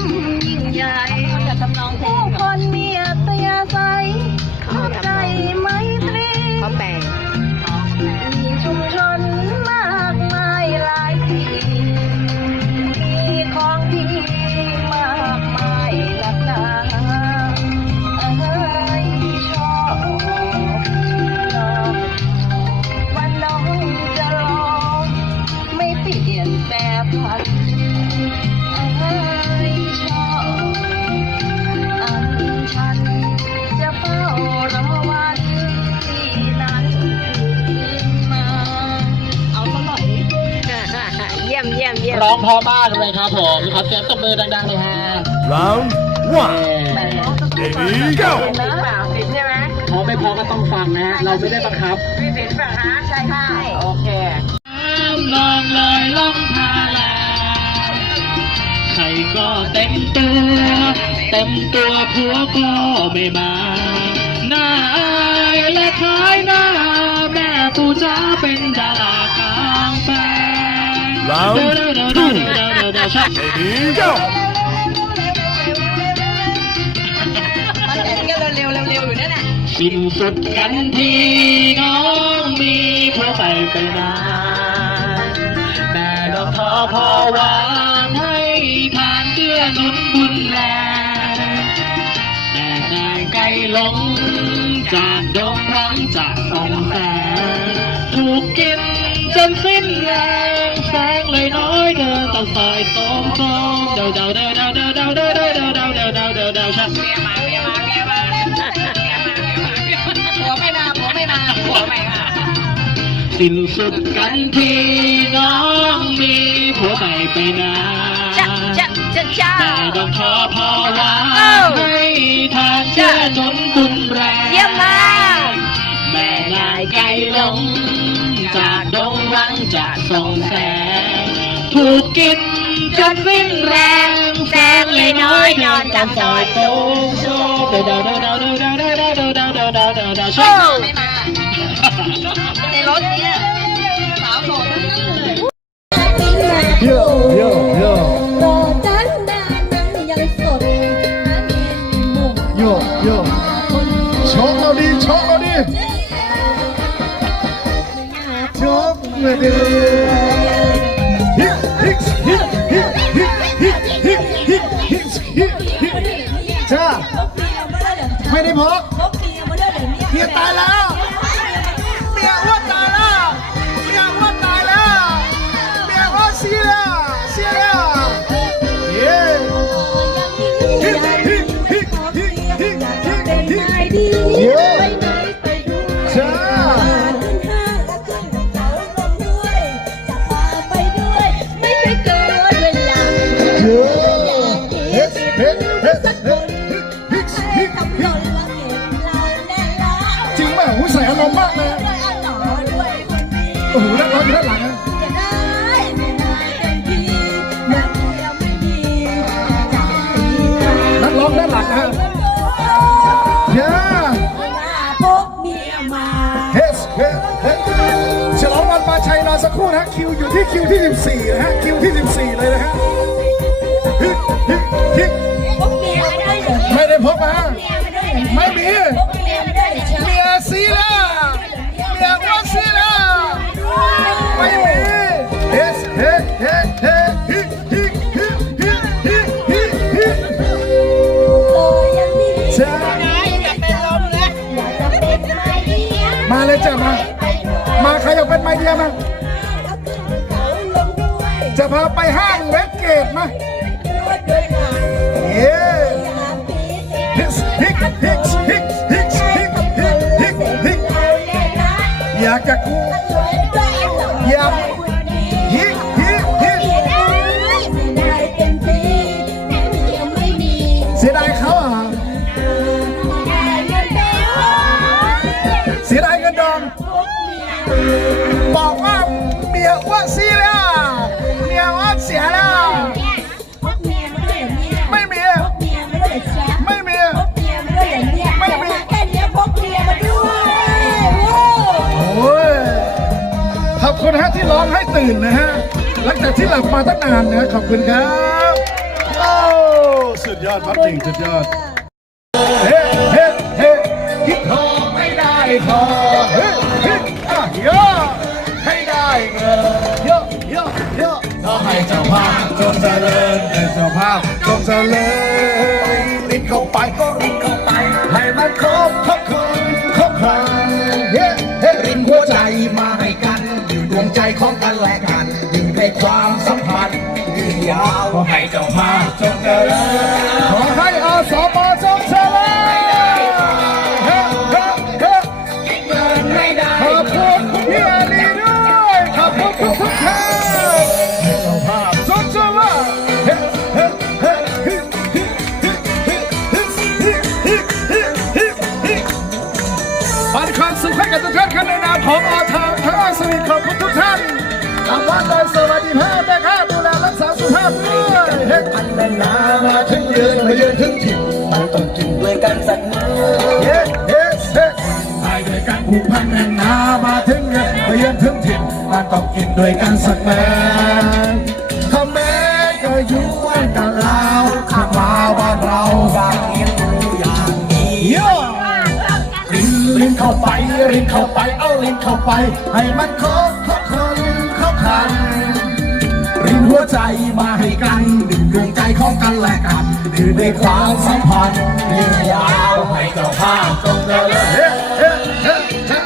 ำยิ่งใหญ่ผู้คนมีอัตยาศัยเข้าใจไหมตรีเขาแปลมีชุมชนมากมายหลายที่มีของดีมากมายหลากหลายเอ้ยชอบชอบว่าน้องจะลองไม่เปลี่ยนแปรผัน มเยี่ยมเยี่ยมร้องเพราะมากเลยครับผมขอเสียงตบมือดังๆเลยฮะ Round one. แหม Ready, go. เปล่าสิใช่ไหมพอไม่พอก็ต้องฟังนะฮะ เราไม่ได้บังคับพี่สินเปล่าฮะใช่ค่ะโอเคลองเลยลองพาลาใครก็เต็มตัวเต็มตัวผัวก็ไม่มาหน้าอายและคล้ายหน้าแม่ปูจ้าเป็นดารากลางแปลง Round เดี๋ยวเดี๋ยวเดี๋ยวเดี๋ยวเดี๋ยวเดี๋ยวเดี๋ยวชัก Ready, go. เร็วเร็วอยู่นั่นน่ะสิ้นสุดกันทีน้องมีเพื่อไปไปนานแต่ดอกทอพอวางให้ทานเกื้อหนุนบุญแรงแต่นายไกลหลงจากดงรังจากสองแสงถูกกินจนสิ้นแรง แสงเลยน้อยเดินต้องซอยโต้มโต้มเดาเดาเดาเดาเดาเดาเดาเดาเดาเดาเดาเดาเดาเดาชักเมียมาเมียมาเมียมาเมียมาเมียมาผัวไม่มาผัวไม่มาผัวไม่มาสิ้นสุดกันทีน้องมีผัวใหม่ไปนานจะจะจะจ้าแต่ดอกทอพอวาเอ้าให้ทานเชื่อจนบุญแรงเยี่ยมมากแม่นายไก่หลง จากดงรังจากส่องแสง ถูกกินจนวิ่งแรงแสงเลยน้อยนอนตามซอยโต้งโซเดาเดาเดาเดาเดาเดาเดาเดาเดาเดาเดาเดาเดาชโอ้อบไม่มาในรถเนี่ยสาวโสดทั้งนั้นเลย ตจ้าไม่ได้พก เฮียตายแล้ว เฮ็ดเฮ็ดเฮ็ดฮิตฮิตทำหล่ตนละเก็บลาแน่ละจริงป่ะหูใส่อารมณ์มากเลยด้วยอันหนอด้วยคนดีโอ้โหนักร้องอยู่ด้านหลังอะจะได้ไม่ได้เต็มที่ยังยังไม่ดีจนักร้องด้านหลังนะฮะเย้พบเมียมา เฮ็ดเฮ็ดเฮ็ดฉลองวันมาชัยรอสักครู่นะฮะคิวอยู่ที่คิวที่ 14นะฮะคิวที่ 14 เลยนะฮะฮิตฮิตฮิต เจ้ะมา มาใครอยากเป็นไมเดียมาจะพาไปห้างเวสเกตมาเย้ยฮิกฮิกฮิกฮิกฮิกฮิกฮิกฮิกอยากจะกู บอกว่าเมียอ้วนซีแล้วเมียอ้วนเสียแล้ว ไม่มี ไม่มี โอ้ยขอบคุณฮะที่ร้องให้ตื่นนะฮะ หลังจากที่หลับมาตั้งนานนะขอบคุณครับโอ้สุดยอดครับจริงสุดยอด เฮ้ เฮ้ เฮ้คิดทอไม่ได้ทอ งเจริญให้เจ้าภาพจงเจริญริดเข้าไปก็ริดเข้าไป ให้มันครบครบคนครบครันเฮ้เฮ้รินหัวใจมาให้กัน อยู่ดวงใจของกันและกันยิ่งในความสัมพันธ์ยืนยาวให้เจ้าภาพจงเจริญ ต้องกินด้วยกันสักแม่ทำแม่ก็อยู่กันกับเราข้างมาบ้านเราบางเรียนรู้อย่างนี้ยอะรินรินเข้าไปรินเข้าไปเอารินเข้าไป ให้มันครบครบคนครบครันรินหัวใจมาให้กันดึงดวงใจของกันและกันคือในความสัมพันธ์ยืนยาวให้เจ้าภาพจงเจริญ